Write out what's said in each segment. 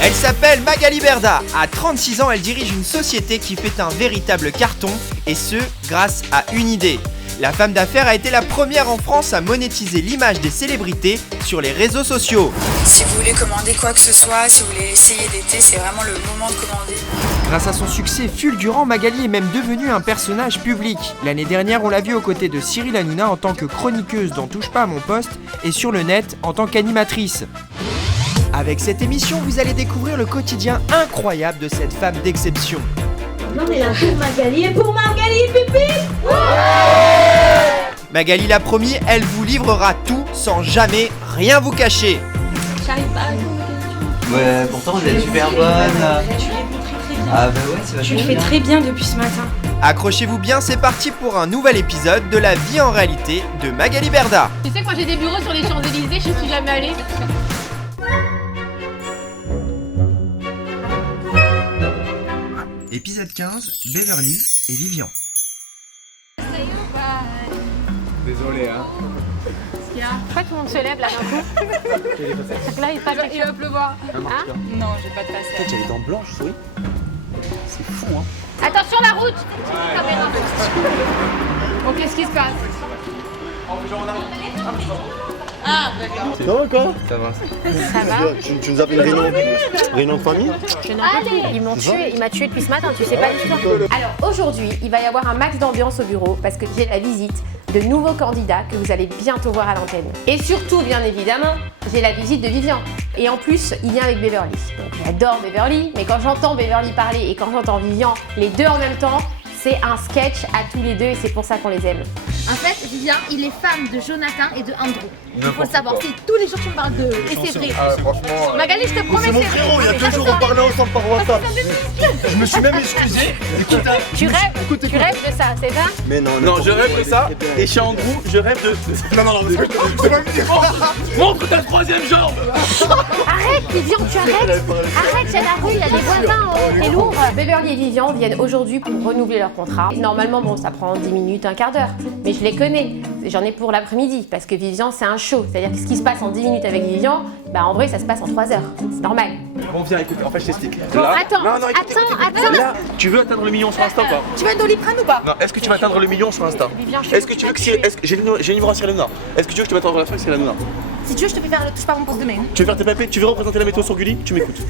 Elle s'appelle Magali Berda. À 36 ans, elle dirige une société qui fait un véritable carton, et ce, grâce à une idée. La femme d'affaires a été la première en France à monétiser l'image des célébrités sur les réseaux sociaux. Si vous voulez commander quoi que ce soit, si vous voulez essayer d'été, c'est vraiment le moment de commander. Grâce à son succès fulgurant, Magali est même devenue un personnage public. L'année dernière, on l'a vue aux côtés de Cyril Hanouna en tant que chroniqueuse dans Touche pas à mon poste et sur le net en tant qu'animatrice. Avec cette émission, vous allez découvrir le quotidien incroyable de cette femme d'exception. Non mais là pour Magali et pour Magali Pipi. Magali l'a promis, elle vous livrera tout sans jamais rien vous cacher. J'arrive pas à répondre aux questions. Ouais, pourtant vous êtes super bonne. Tu réponds très bien. Ah bah ouais, c'est vachement Tu le fais bien. très bien depuis ce matin. Accrochez-vous bien, c'est parti pour un nouvel épisode de la vie en réalité de Magali Berda. Tu sais, quand j'ai des bureaux sur les Champs-Élysées, je suis jamais allée. Épisode 15, Beverly et Vivian. Désolé, hein. Pourquoi tout le monde se lève là d'un coup? C'est que là, il va pleuvoir. Hein? Non, j'ai pas de passage. Peut-être j'avais les dents blanches, oui. C'est fou, hein. Attention la route! Caméra. Bon, qu'est-ce qui se passe? Ça va quoi? Ça va. Ça va? Tu nous appelles réunion de famille? Je n'en peux plus. Ils m'ont tué, il m'a tué depuis ce matin, tu sais pas l'histoire. Alors aujourd'hui, il va y avoir un max d'ambiance au bureau parce que j'ai la visite de nouveaux candidats que vous allez bientôt voir à l'antenne. Et surtout, bien évidemment, j'ai la visite de Vivian. Et en plus, il vient avec Beverly. Donc j'adore Beverly, mais quand j'entends Beverly parler et quand j'entends Vivian, les deux en même temps, c'est un sketch à tous les deux et c'est pour ça qu'on les aime. En fait, Vivian, il est fan de Jonathan et de Andrew. Il faut le savoir, c'est tous les jours tu me parles d'eux. Et c'est vrai. Ah franchement. Magali, je te promets, C'est mon frérot, il y a 2 jours on parlait ensemble par WhatsApp. Je me suis même excusé. Écoute, Tu rêves de ça, c'est ça? mais non, Non, je rêve de ça, et chez Andrew, je rêve de... Non, c'est pas me dire. Montre ta troisième jambe. Arrête Vivian, tu arrêtes. Arrête, j'ai la rue, il y a des voisins, c'est lourd. Beverly et Vivian viennent aujourd'hui pour renouveler leur contrat. Normalement, bon, ça prend 10 minutes, un quart d'heure. Mais je les connais, j'en ai pour l'après-midi, parce que Vivian, c'est un show. C'est-à-dire que ce qui se passe en 10 minutes avec Vivian, bah en vrai, ça se passe en 3 heures. C'est normal. Bon, viens, écoute, en fait, je t'explique. Bon, Là- attends, Non, non, écoute, attends. Là, tu veux atteindre le million sur Insta ou pas? Tu veux un Doliprane ou pas? Non, est-ce que tu vas atteindre le million sur Insta? Vivian, je Est-ce que tu veux que Cyril... J'ai le numéro à Cyril Hanouna. Est-ce que tu veux que je te mette en relation avec Cyril Hanouna? Si tu veux, je te fais faire le touche pas à mon poste demain. Tu veux faire tes papés? Tu veux représenter la météo sur Gulli? Tu m'écoutes.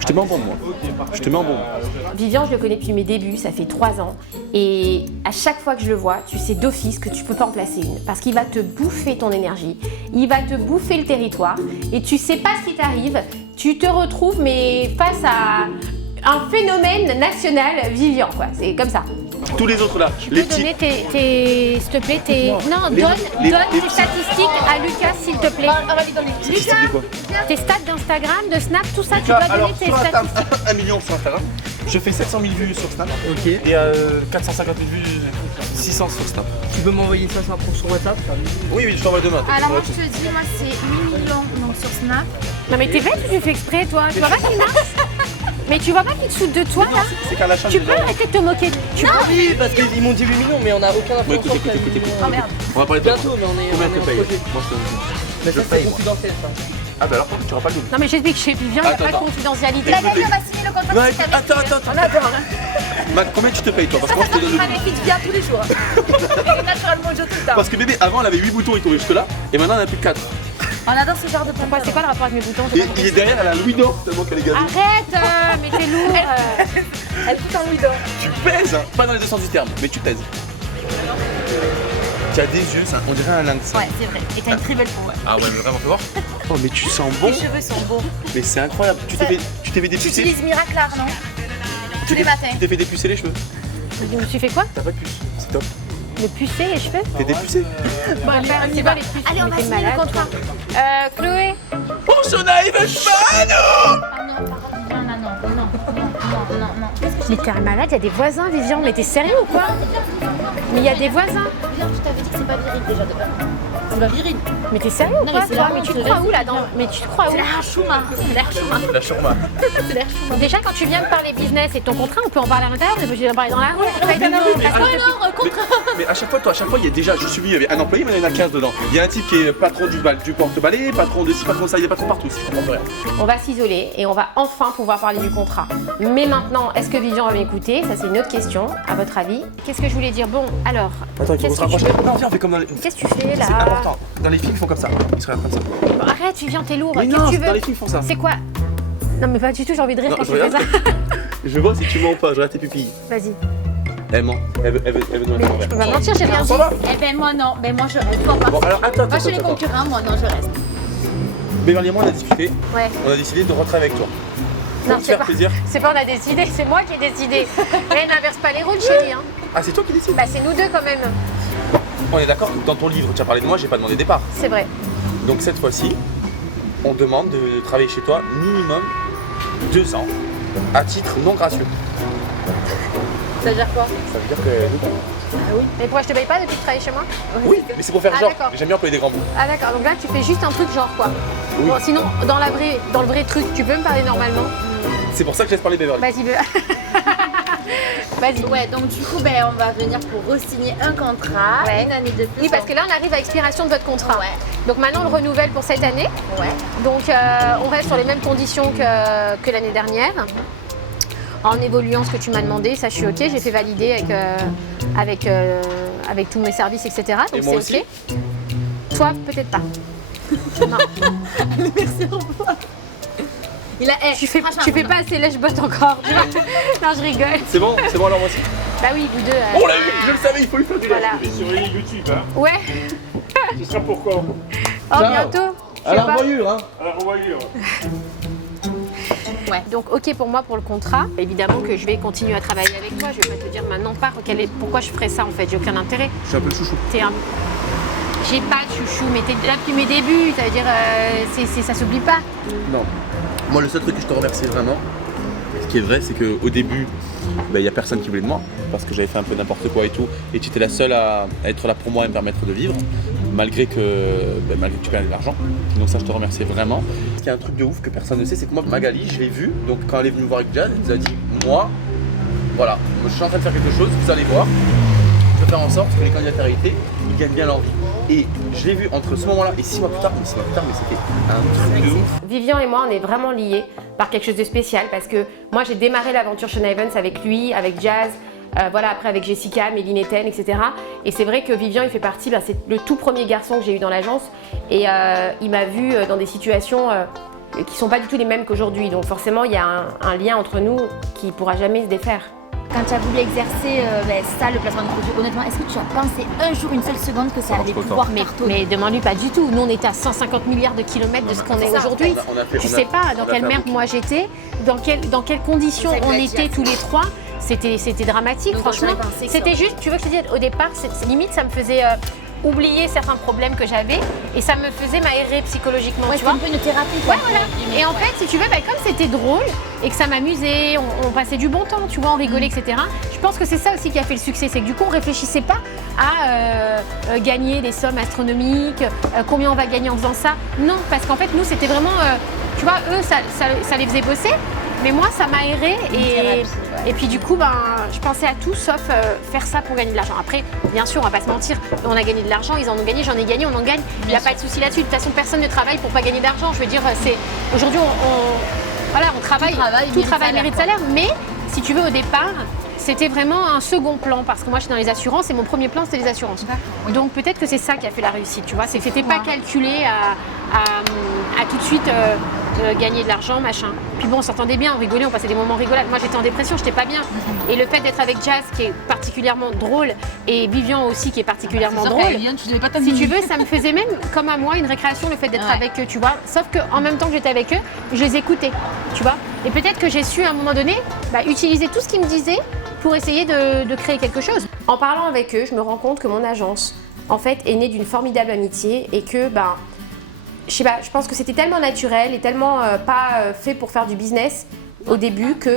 Je te mets en bombe, moi. Je te mets en bombe. Vivian, je le connais depuis mes débuts, ça fait 3 ans. Et à chaque fois que je le vois, tu sais d'office que tu peux pas en placer une. Parce qu'il va te bouffer ton énergie, il va te bouffer le territoire. Et tu sais pas ce qui t'arrive, tu te retrouves mais face à un phénomène national Vivian, quoi. C'est comme ça. Tous les autres là, Tu les peux petits. donner s'il te plaît, Non, Les- donne les tes petits. statistiques à Lucas, s'il te plaît. On va lui donner. Statistique de quoi? Tes stats d'Instagram, de Snap, tout ça, tu Tu vois, dois donner alors tes sur Insta, statistiques. 1 million sur Instagram, je fais 700 000 vues sur Snap et 450 000 vues, 600 sur Snap. Tu peux m'envoyer ça sur WhatsApp? Oui, oui, je t'envoie demain. Alors moi, je te dis, moi, c'est 8 millions donc, sur Snap. Non mais t'es bête ou tu fais exprès, toi? Tu vois pas qu'il marche? Mais tu vois pas qu'il te saute de toi, là? C'est qu'à la chaîne. Tu peux arrêter de te moquer? Tu peux? Oui, parce qu'ils m'ont dit 8 millions, mais on a aucun Bon, info. écoute, écoute. Oh merde. On va parler de Bientôt, mais on est Combien en tu payes? projet. Moi, je te- Mais ça, Je c'est paye, moi. confidentiel, ça. Ah bah alors, tu auras pas le double. Non mais j'explique, chez Vivian, il n'y a Attends, pas de attends. confidentialité. Magali, on va signer le contrat. Non, de écoute, cette année. attends. Mac, combien tu te payes toi? Parce que moi, je te donne le Ça double. fait vite bien tous les jours. Et naturellement, je tout le temps. Parce que bébé, avant, elle avait 8 boutons, il tombait jusque là, et maintenant, elle en a plus que 4. On adore ce genre de Pourquoi? C'est quoi le rapport avec mes boutons? Et il est derrière, elle a Louis d'or, tellement qu'elle est gazée. Arrête, mais t'es lourd. Elle coûte un louis d'or. Tu pèses, hein. Pas dans les deux sens du terme, mais tu pèses. Tu as des yeux, on dirait un lynx. Ouais, c'est vrai. Et t'as une très belle peau. Ah ouais, mais vraiment, fais voir. Oh, mais tu sens bon. Tes cheveux sont beaux. Mais c'est incroyable. Tu t'es fait Tu dépucer. utilises Miraclar, non? Tu Tous les matins. t'es fait dépucer les cheveux. Je me suis fait quoi? T'as pas de puce. C'est top. Me pucer les cheveux? T'es dépucé. Bon, c'est pas les puces. Allez, on va signer le contrat. Chloé, Oh, Shona Evenman. Ah non, pardon. Non. Mais t'es un malade, il y a des voisins, Vivian, mais t'es sérieux ou quoi? Mais il y a des voisins. Viens, je t'avais dit que c'est pas viril déjà de base. C'est pas viril. Mais t'es sérieux ou Non, quoi, mais c'est toi? la Mais honte, tu te je crois reste où là-dedans? Mais tu te crois où? C'est l'air chouma. C'est l'air chouma. La chourma. C'est l'air chouma. Déjà, quand tu viens de parler business et de ton contrat, on peut en parler à l'intérieur, on est obligé d'en parler dans la rue. Alors, contrat. Mais à chaque fois, il y a déjà, je suis venu, il y avait un employé, mais il y en a 15 dedans. Il y a un type qui est patron du porte-balai, patron de ci, patron de ça, il est patron partout, je comprends plus rien. On va s'isoler et on va enfin pouvoir parler du contrat. Mais maintenant, est-ce que Vivian va m'écouter? Ça, c'est une autre question, à votre avis. Qu'est-ce que je voulais dire? Bon, alors, Attends, il faut qu'est-ce qu'on que se rapproche. tu veux? Non, viens, on fait comme dans les. Qu'est-ce que tu fais là? C'est important. Dans les films, ils font comme ça. Ils se regardent comme ça. Bon, arrête, Vivian, t'es lourd. Mais Qu'est-ce non, que tu dans veux? les films, ils font ça. C'est quoi? Non, mais pas du tout, j'ai envie de rire Non, quand je tu fais ça. regarde. Je vois si tu mens ou pas, je regarde tes pupilles. Vas-y. Elle ment. Elle veut nous mettre en Je peux pas mentir, j'ai rien dit. Ça va? Eh ben moi non, ben moi je reste. Bon, Bon, alors attends. moi je suis les concurrents, moi non, je reste. Beverly et moi, on a discuté. Ouais. On a décidé de rentrer avec toi. Non, Pour te c'est faire pas, plaisir. c'est pas on a décidé, c'est moi qui ai décidé. Elle n'inverse pas les rôles, chérie. Hein. Ah, c'est toi qui décides. Bah, c'est nous deux quand même. On est d'accord que dans ton livre, tu as parlé de moi, j'ai pas demandé départ. C'est vrai. Donc cette fois-ci, on demande de travailler chez toi minimum 2 ans à titre non gracieux. Ça veut dire quoi? Ça veut dire que. Ah oui. Mais pourquoi je te paye pas depuis que tu travailles chez moi? Oui, mais c'est pour faire Ah, genre. d'accord. J'aime bien employer des grands mots. Ah d'accord, donc là tu fais juste un truc genre quoi. Oui. Bon, sinon, dans le vrai truc, tu peux me parler normalement? C'est pour ça que je laisse parler Beverly. Vas-y, vas-y. Ouais, donc du coup, ben on va venir pour re-signer un contrat, Ouais. une année de plus. Oui, parce que là on arrive à expiration de votre contrat. Ouais. Donc maintenant on le renouvelle pour cette année. Ouais. Donc on reste sur les mêmes conditions que l'année dernière. En évoluant ce que tu m'as demandé, ça je suis ok, j'ai fait valider avec tous mes services, etc. Donc Et moi c'est ok. Toi, peut-être pas. Non. Merci, au revoir. Il a, Tu fais pas assez lèche-botte encore. Tu vois. Non, je rigole. C'est bon alors moi aussi. Bah oui, vous deux. On l'a eu, je le savais, il faut lui faire du lait. Voilà. Sur YouTube, hein. Ouais. Ce sera pour quand? Oh, bientôt. Je sais À la pas. revoyure, hein. Ah, À la revoyure. Ouais. Donc ok pour moi pour le contrat. Évidemment que je vais continuer à travailler avec toi. Je vais pas te dire maintenant pas pourquoi je ferais ça en fait. J'ai aucun intérêt. Je suis un peu chouchou. J'ai pas de chouchou, mais t'es là depuis mes débuts. Ça veut dire ça s'oublie pas. Non. Moi, le seul truc que je te remercie vraiment, ce qui est vrai, c'est qu'au début, il n'y a personne qui voulait de moi, parce que j'avais fait un peu n'importe quoi et tout, et tu étais la seule à être là pour moi et me permettre de vivre, malgré que tu perdais de l'argent. Donc ça, je te remercie vraiment. Ce qui est un truc de ouf que personne ne sait, c'est que moi, Magali, je l'ai vue, donc quand elle est venue me voir avec Jazz, elle nous a dit, moi, voilà, je suis en train de faire quelque chose, vous allez voir, je vais faire en sorte que les candidats de réalité, ils gagnent bien leur vie. Et je l'ai vu entre ce moment-là et 6 mois plus tard, mais c'était un truc de ouf. Vivian et moi, on est vraiment liés par quelque chose de spécial parce que moi, j'ai démarré l'aventure Sean Evans avec lui, avec Jazz, voilà, après avec Jessica, Méline Eten, etc. Et c'est vrai que Vivian, il fait partie, c'est le tout premier garçon que j'ai eu dans l'agence et il m'a vu dans des situations qui sont pas du tout les mêmes qu'aujourd'hui. Donc forcément, il y a un lien entre nous qui pourra jamais se défaire. Quand tu as voulu exercer ça, le placement de produit, honnêtement, est-ce que tu as pensé un jour, une seule seconde que ça allait pouvoir cartonner? Mais demande-lui pas du tout. Nous, on était à 150 milliards de kilomètres de ce qu'on est aujourd'hui. Tu sais pas dans quelle merde moi j'étais, dans quelles conditions on était tous les trois. C'était dramatique, Donc, franchement. C'était juste, tu veux que je te dise, au départ, limite, ça me faisait oublier certains problèmes que j'avais et ça me faisait m'aérer psychologiquement, Ouais, tu vois. un peu une thérapie. Ouais, voilà. Et en fait, si tu veux, comme c'était drôle et que ça m'amusait, on passait du bon temps, tu vois, on rigolait, etc. Je pense que c'est ça aussi qui a fait le succès, c'est que du coup, on réfléchissait pas à gagner des sommes astronomiques, combien on va gagner en faisant ça. Non, parce qu'en fait, nous, c'était vraiment, tu vois, eux, ça les faisait bosser. Mais moi, ça m'a aéré et puis du coup, je pensais à tout sauf faire ça pour gagner de l'argent. Après, bien sûr, on va pas se mentir, on a gagné de l'argent, ils en ont gagné, j'en ai gagné, on en gagne. Il n'y a pas de souci là-dessus. De toute façon, personne ne travaille pour pas gagner d'argent. Je veux dire, aujourd'hui, on travaille, tout travail mérite salaire. Mais si tu veux, au départ, c'était vraiment un second plan parce que moi, je suis dans les assurances et mon premier plan, c'était les assurances. Oui. Donc peut-être que c'est ça qui a fait la réussite, tu vois. C'est que c'était pas calculé à tout de suite gagner de l'argent, machin. Puis bon, on s'entendait bien, on rigolait, on passait des moments rigolades. Moi, j'étais en dépression, j'étais pas bien. Et le fait d'être avec Jazz, qui est particulièrement drôle, et Vivian aussi, qui est particulièrement drôle, si tu veux, ça me faisait même, comme à moi, une récréation, le fait d'être avec eux, tu vois. Sauf qu'en même temps que j'étais avec eux, je les écoutais, tu vois. Et peut-être que j'ai su, à un moment donné, utiliser tout ce qu'ils me disaient pour essayer de créer quelque chose. En parlant avec eux, je me rends compte que mon agence, en fait, est née d'une formidable amitié et que, je sais pas, je pense que c'était tellement naturel et tellement pas fait pour faire du business au début que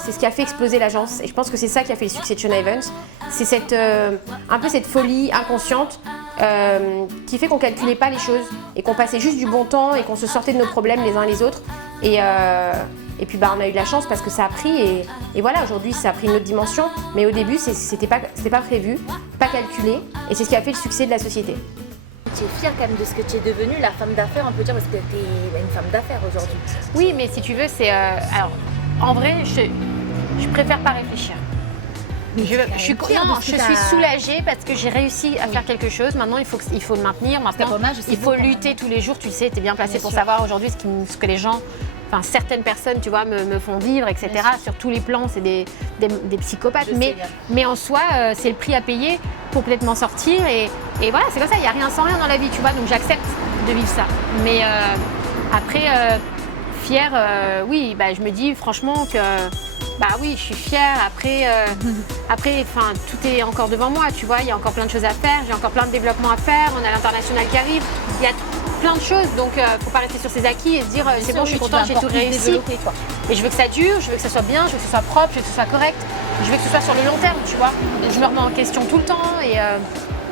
c'est ce qui a fait exploser l'agence. Et je pense que c'est ça qui a fait le succès de Shona Evans. C'est un peu cette folie inconsciente qui fait qu'on calculait pas les choses et qu'on passait juste du bon temps et qu'on se sortait de nos problèmes les uns les autres. Et puis on a eu de la chance parce que ça a pris et voilà, aujourd'hui ça a pris une autre dimension. Mais au début c'était pas prévu, pas calculé et c'est ce qui a fait le succès de la société. Tu es fière quand même de ce que tu es devenue, la femme d'affaires, on peut dire, parce que tu es une femme d'affaires aujourd'hui. Oui, mais si tu veux, c'est... alors, en vrai, je préfère pas réfléchir. Je suis soulagée parce que j'ai réussi à faire quelque chose. Maintenant, il faut le maintenir. Maintenant, il faut lutter tous les jours. Tu sais, tu es bien placée pour savoir aujourd'hui ce que les gens... Enfin, certaines personnes, tu vois, me font vivre, etc. Sur tous les plans, c'est des psychopathes. Mais en soi, c'est le prix à payer pour peut-être m'en sortir. Et voilà, c'est comme ça, il n'y a rien sans rien dans la vie, tu vois. Donc j'accepte de vivre ça. Mais après, fière, oui, je me dis franchement que... oui, je suis fière. Après, tout est encore devant moi, tu vois. Il y a encore plein de choses à faire. J'ai encore plein de développements à faire. On a l'international qui arrive. Il y a plein de choses. Donc, faut pas rester sur ses acquis et se dire c'est bon, je suis contente, j'ai tout réussi. Et je veux que ça dure, je veux que ça soit bien, je veux que ce soit propre, je veux que ce soit correct. Je veux que ce soit sur le long terme, tu vois. Donc, je me remets en question tout le temps.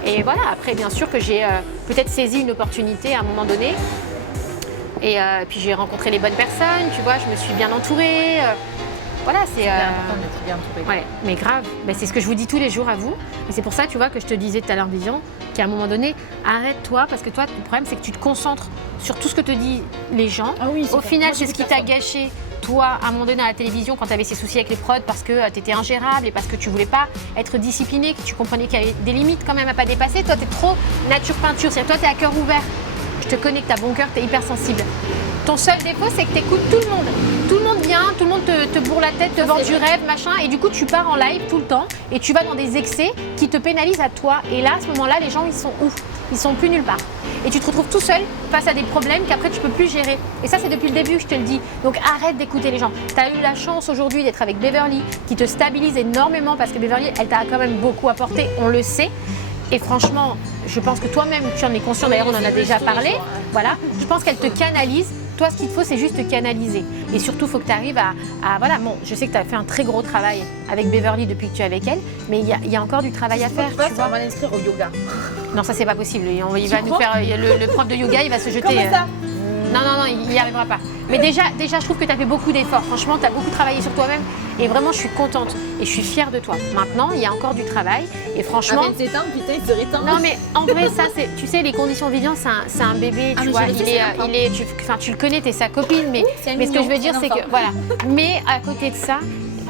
Et voilà, après, bien sûr que j'ai peut-être saisi une opportunité à un moment donné. Et puis, j'ai rencontré les bonnes personnes, tu vois. Je me suis bien entourée. Voilà, c'est important d'être bien entourée. Ouais, mais grave. C'est ce que je vous dis tous les jours à vous. Et c'est pour ça, tu vois, que je te disais tout à l'heure, Vivian, qu'à un moment donné, arrête-toi, parce que toi, le problème, c'est que tu te concentres sur tout ce que te disent les gens. Ah oui, au final, c'est ce qui t'a gâché, toi, à un moment donné à la télévision, quand tu avais ces soucis avec les prods, parce que tu étais ingérable et parce que tu voulais pas être discipliné, que tu comprenais qu'il y avait des limites quand même à pas dépasser. Toi, tu es trop nature peinture. C'est-à-dire, toi, tu es à cœur ouvert. Je te connais que tu as bon cœur, tu es hyper sensible. Ton seul défaut, c'est que tu écoutes tout le monde. Tout le monde vient, tout le monde te bourre la tête, te vend du rêve, machin. Et du coup, tu pars en live tout le temps et tu vas dans des excès qui te pénalisent à toi. Et là, à ce moment-là, les gens, ils sont où? Ils sont plus nulle part. Et tu te retrouves tout seul face à des problèmes qu'après, tu peux plus gérer. Et ça, c'est depuis le début, je te le dis. Donc, arrête d'écouter les gens. Tu as eu la chance aujourd'hui d'être avec Beverly, qui te stabilise énormément parce que Beverly, elle t'a quand même beaucoup apporté, on le sait. Et franchement, je pense que toi-même, tu en es conscient. D'ailleurs, on en a déjà parlé. Voilà. Je pense qu'elle te canalise. Toi, ce qu'il te faut, c'est juste te canaliser. Et surtout, il faut que tu arrives à voilà, bon, je sais que tu as fait un très gros travail avec Beverly depuis que tu es avec elle, mais il y a encore du travail à faire. Tu vois, on va l'inscrire au yoga. Non, ça, c'est pas possible. Il va nous faire le prof de yoga, il va se jeter. Comment ça Non, il n'y arrivera pas. Mais déjà, je trouve que tu as fait beaucoup d'efforts. Franchement, tu as beaucoup travaillé sur toi-même. Et vraiment, je suis contente. Et je suis fière de toi. Maintenant, il y a encore du travail. Et franchement... À 27 ans, putain, il serait temps. Non, mais en vrai, ça, c'est... Tu sais, les conditions Vivian, c'est un bébé, tu vois. Tu le connais, t'es sa copine. Mais ce que je veux dire, c'est que... Voilà. Mais à côté de ça,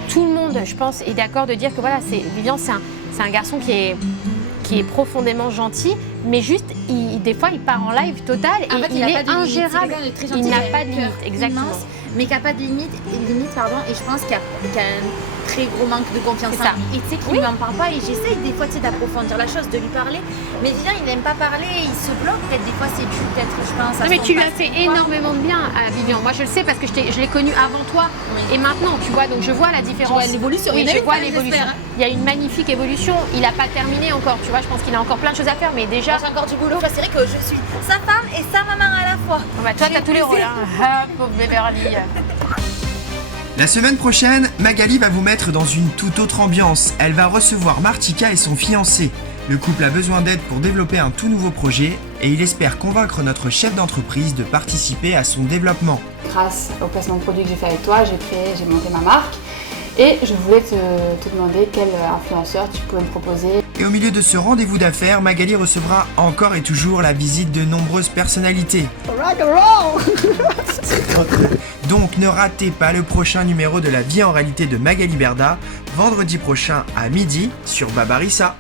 tout le monde, je pense, est d'accord de dire que voilà, Vivian, c'est un garçon qui est profondément gentil, mais juste, des fois, il part en live total et en fait, il est ingérable. Il n'a pas de limite, exactement. Immense, mais qui n'a pas de limite, et je pense qu'il y a un très gros manque de confiance en lui. Et tu sais qu'il ne m'en parle pas, et j'essaye des fois d'approfondir la chose, de lui parler, mais Vivian, il n'aime pas parler, il se bloque, peut-être des fois c'est dû, peut-être, je pense. Non, mais tu lui as fait énormément de bien à Vivian. Moi, je le sais parce que je l'ai connu avant toi et maintenant, tu vois, donc je vois la différence. Tu vois l'évolution. Oui, je vois l'évolution. Il y a une magnifique évolution. Il n'a pas terminé encore, tu vois. Je pense qu'il a encore plein de choses à faire, mais déjà. J'ai encore du boulot. C'est vrai que je suis sa femme et sa maman à la fois. Toi, t'as tous les rôles. Ah, pauvre Beverly. La semaine prochaine, Magali va vous mettre dans une toute autre ambiance. Elle va recevoir Martika et son fiancé. Le couple a besoin d'aide pour développer un tout nouveau projet et il espère convaincre notre chef d'entreprise de participer à son développement. Grâce au placement de produit que j'ai fait avec toi, j'ai monté ma marque et je voulais te demander quel influenceur tu pouvais me proposer. Et au milieu de ce rendez-vous d'affaires, Magali recevra encore et toujours la visite de nombreuses personnalités. Donc ne ratez pas le prochain numéro de La Vie en réalité de Magali Berda, vendredi prochain à midi sur Babarissa.